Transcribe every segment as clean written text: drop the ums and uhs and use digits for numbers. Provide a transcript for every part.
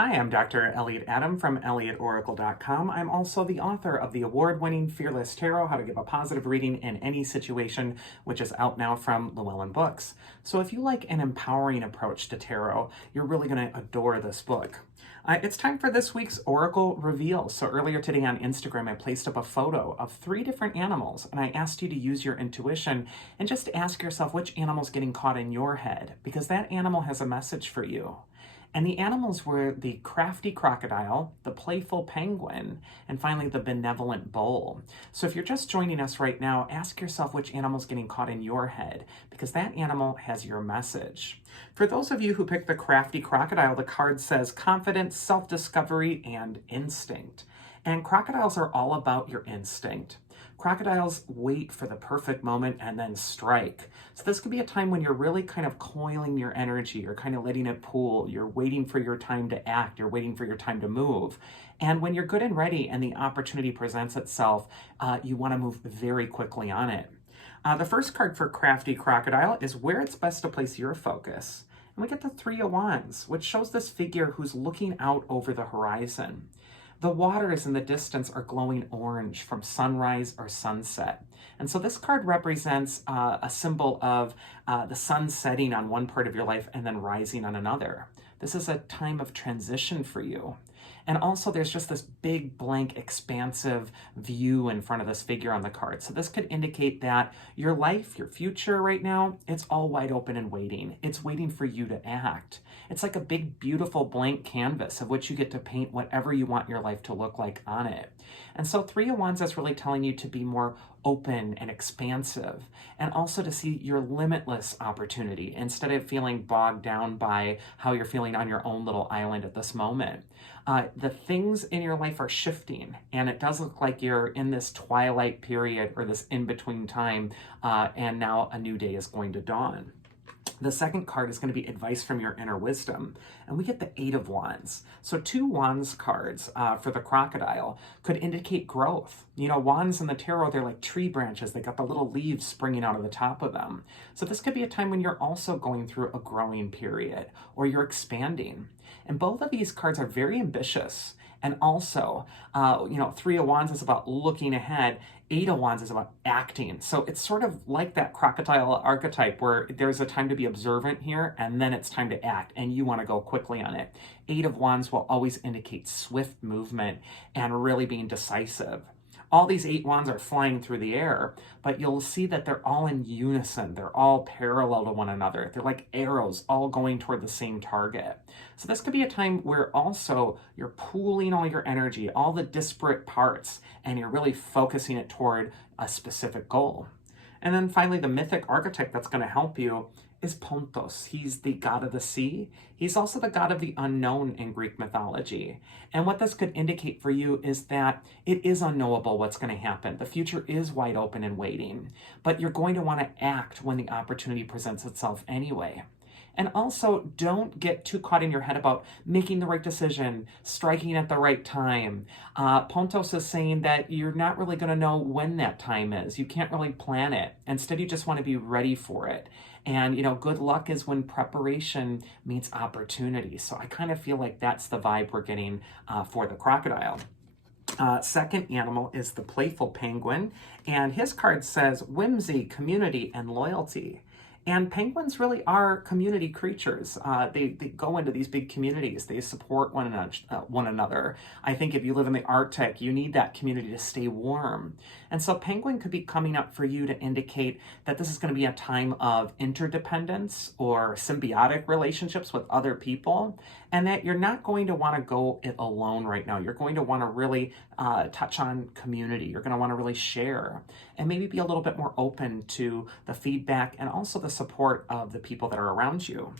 Hi, I'm Dr. Elliot Adam from ElliotOracle.com. I'm also the author of the award-winning Fearless Tarot, How to Give a Positive Reading in Any Situation, which is out now from Llewellyn Books. So if you like an empowering approach to tarot, you're really going to adore this book. It's time for this week's Oracle Reveal. So earlier today on Instagram, I placed up a photo of 3 different animals, and I asked you to use your intuition and just ask yourself which animal's getting caught in your head, because that animal has a message for you. And the animals were the Crafty Crocodile, the Playful Penguin, and finally the Benevolent Bull. So if you're just joining us right now, ask yourself which animal's getting caught in your head, because that animal has your message. For those of you who picked the Crafty Crocodile, the card says confidence, self-discovery, and instinct. And crocodiles are all about your instinct. Crocodiles wait for the perfect moment and then strike. So this could be a time when you're really kind of coiling your energy, you're kind of letting it pool, you're waiting for your time to act, you're waiting for your time to move. And when you're good and ready and the opportunity presents itself, you want to move very quickly on it. The first card for Crafty Crocodile is where it's best to place your focus. And we get the 3 of Wands, which shows this figure who's looking out over the horizon. The waters in the distance are glowing orange from sunrise or sunset. And so this card represents a symbol of the sun setting on one part of your life and then rising on another. This is a time of transition for you. And also there's just this big, blank, expansive view in front of this figure on the card. So this could indicate that your life, your future right now, it's all wide open and waiting. It's waiting for you to act. It's like a big, beautiful blank canvas of which you get to paint whatever you want your life to look like on it. And so 3 of Wands is really telling you to be more open and expansive, and also to see your limitless opportunity instead of feeling bogged down by how you're feeling on your own little island at this moment. The things in your life are shifting, and it does look like you're in this twilight period or this in-between time, and now a new day is going to dawn. The second card is going to be advice from your inner wisdom. And we get the 8 of Wands. So 2 Wands cards for the crocodile could indicate growth. You know, wands in the tarot, they're like tree branches. They got the little leaves springing out of the top of them. So this could be a time when you're also going through a growing period or you're expanding. And both of these cards are very ambitious. And also, 3 of Wands is about looking ahead. 8 of Wands is about acting. So it's sort of like that crocodile archetype where there's a time to be observant here and then it's time to act and you want to go quickly on it. 8 of Wands will always indicate swift movement and really being decisive. All these 8 wands are flying through the air, but you'll see that they're all in unison. They're all parallel to one another. They're like arrows all going toward the same target. So this could be a time where also you're pooling all your energy, all the disparate parts, and you're really focusing it toward a specific goal. And then finally, the mythic archetype that's going to help you is Pontos. He's the god of the sea. He's also the god of the unknown in Greek mythology. And what this could indicate for you is that it is unknowable what's going to happen. The future is wide open and waiting, but you're going to want to act when the opportunity presents itself anyway. And also, don't get too caught in your head about making the right decision, striking at the right time. Pontos is saying that you're not really going to know when that time is. You can't really plan it. Instead, you just want to be ready for it. And, good luck is when preparation meets opportunity. So I kind of feel like that's the vibe we're getting for the crocodile. Second animal is the Playful Penguin. And his card says whimsy, community, and loyalty. And penguins really are community creatures. They go into these big communities. They support one another. I think if you live in the Arctic, you need that community to stay warm. And so penguin could be coming up for you to indicate that this is going to be a time of interdependence or symbiotic relationships with other people, and that you're not going to want to go it alone right now. You're going to want to really touch on community. You're going to want to really share and maybe be a little bit more open to the feedback and also the support of the people that are around you.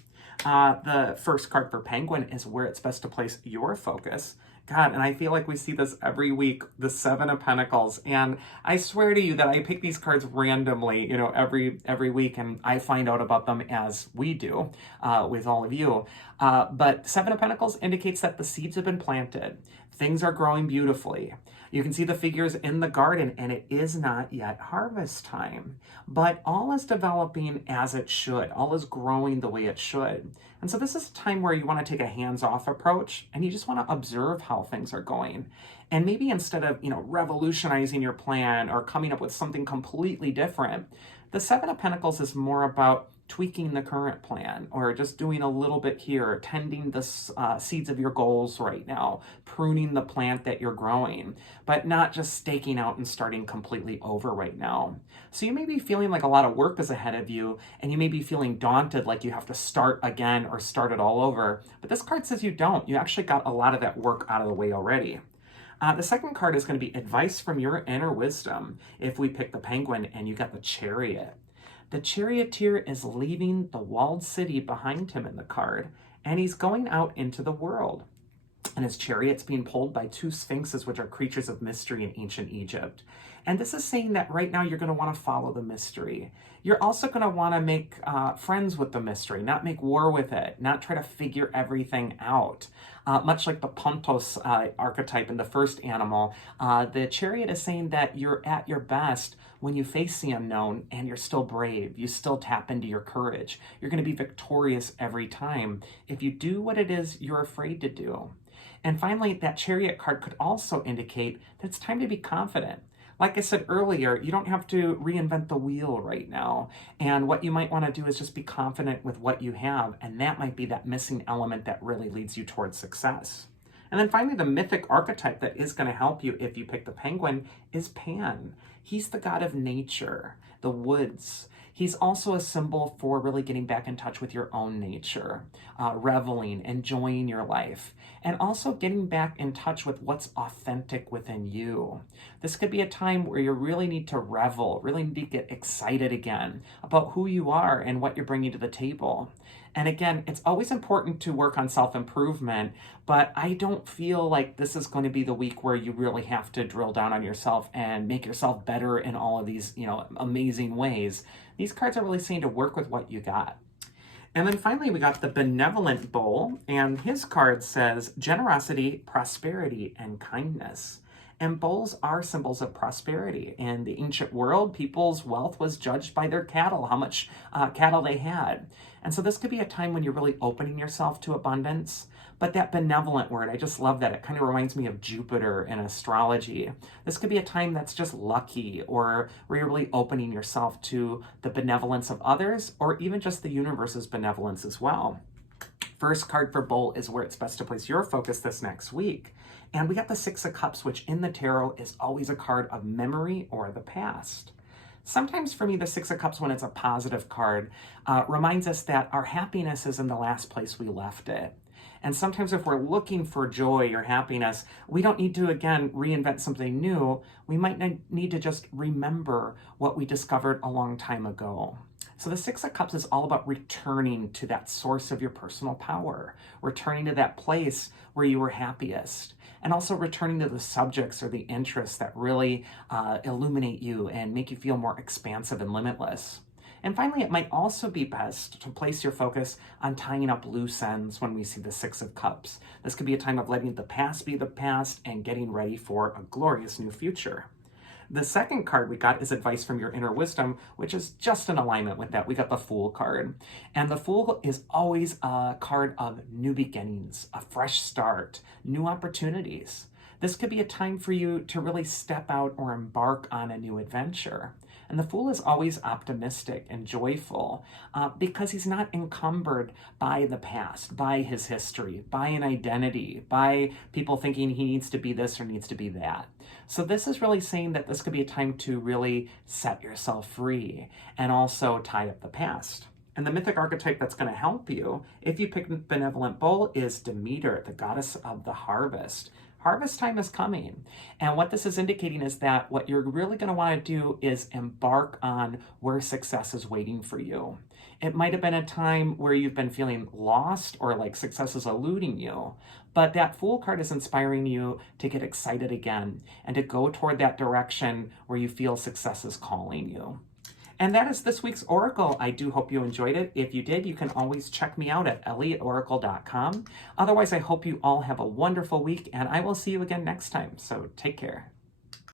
The first card for Penguin is where it's best to place your focus. God, and I feel like we see this every week, the 7 of Pentacles. And I swear to you that I pick these cards randomly, every week, and I find out about them as we do with all of you. But Seven of Pentacles indicates that the seeds have been planted. Things are growing beautifully. You can see the figures in the garden, and it is not yet harvest time. But all is developing as it should. All is growing the way it should. And so this is a time where you want to take a hands-off approach, and you just want to observe how things are going. And maybe instead of, revolutionizing your plan or coming up with something completely different, the Seven of Pentacles is more about tweaking the current plan, or just doing a little bit here, tending the seeds of your goals right now, pruning the plant that you're growing, but not just staking out and starting completely over right now. So you may be feeling like a lot of work is ahead of you, and you may be feeling daunted, like you have to start again or start it all over. But this card says you don't. You actually got a lot of that work out of the way already. The second card is going to be advice from your inner wisdom. If we pick the Penguin and you got the Chariot. The charioteer is leaving the walled city behind him in the card, and he's going out into the world. And his chariot's being pulled by two sphinxes, which are creatures of mystery in ancient Egypt. And this is saying that right now you're going to want to follow the mystery. You're also going to want to make friends with the mystery, not make war with it, not try to figure everything out. Much like the Pontos archetype in the first animal, the chariot is saying that you're at your best when you face the unknown and you're still brave. You still tap into your courage. You're going to be victorious every time if you do what it is you're afraid to do. And finally, that Chariot card could also indicate that it's time to be confident. Like I said earlier, you don't have to reinvent the wheel right now. And what you might want to do is just be confident with what you have. And that might be that missing element that really leads you towards success. And then finally, the mythic archetype that is going to help you if you pick the Penguin is Pan. He's the god of nature, the woods. He's also a symbol for really getting back in touch with your own nature, reveling, enjoying your life, and also getting back in touch with what's authentic within you. This could be a time where you really need to revel, really need to get excited again about who you are and what you're bringing to the table. And again, it's always important to work on self-improvement, but I don't feel like this is going to be the week where you really have to drill down on yourself and make yourself better in all of these, amazing ways. These cards are really saying to work with what you got. And then finally, we got the Benevolent Bull, and his card says generosity, prosperity, and kindness. And bulls are symbols of prosperity. In the ancient world, people's wealth was judged by their cattle, how much cattle they had. And so this could be a time when you're really opening yourself to abundance. But that benevolent word, I just love that. It kind of reminds me of Jupiter in astrology. This could be a time that's just lucky, or where you're really opening yourself to the benevolence of others, or even just the universe's benevolence as well. First card for Bull is where it's best to place your focus this next week. And we got the Six of Cups, which in the tarot is always a card of memory or the past. Sometimes for me, the Six of Cups, when it's a positive card, reminds us that our happiness is in the last place we left it. And sometimes if we're looking for joy or happiness, we don't need to, again, reinvent something new. We might need to just remember what we discovered a long time ago. So the Six of Cups is all about returning to that source of your personal power, returning to that place where you were happiest, and also returning to the subjects or the interests that really illuminate you and make you feel more expansive and limitless. And finally, it might also be best to place your focus on tying up loose ends when we see the Six of Cups. This could be a time of letting the past be the past and getting ready for a glorious new future. The second card we got is advice from your inner wisdom, which is just in alignment with that. We got the Fool card. And the Fool is always a card of new beginnings, a fresh start, new opportunities. This could be a time for you to really step out or embark on a new adventure. And the Fool is always optimistic and joyful because he's not encumbered by the past, by his history, by an identity, by people thinking he needs to be this or needs to be that. So this is really saying that this could be a time to really set yourself free and also tie up the past. And the mythic archetype that's going to help you, if you pick Benevolent Bull, is Demeter, the goddess of the harvest. Harvest time is coming. And what this is indicating is that what you're really going to want to do is embark on where success is waiting for you. It might have been a time where you've been feeling lost or like success is eluding you, but that Fool card is inspiring you to get excited again and to go toward that direction where you feel success is calling you. And that is this week's Oracle. I do hope you enjoyed it. If you did, you can always check me out at elliotoracle.com. Otherwise, I hope you all have a wonderful week, and I will see you again next time. So take care.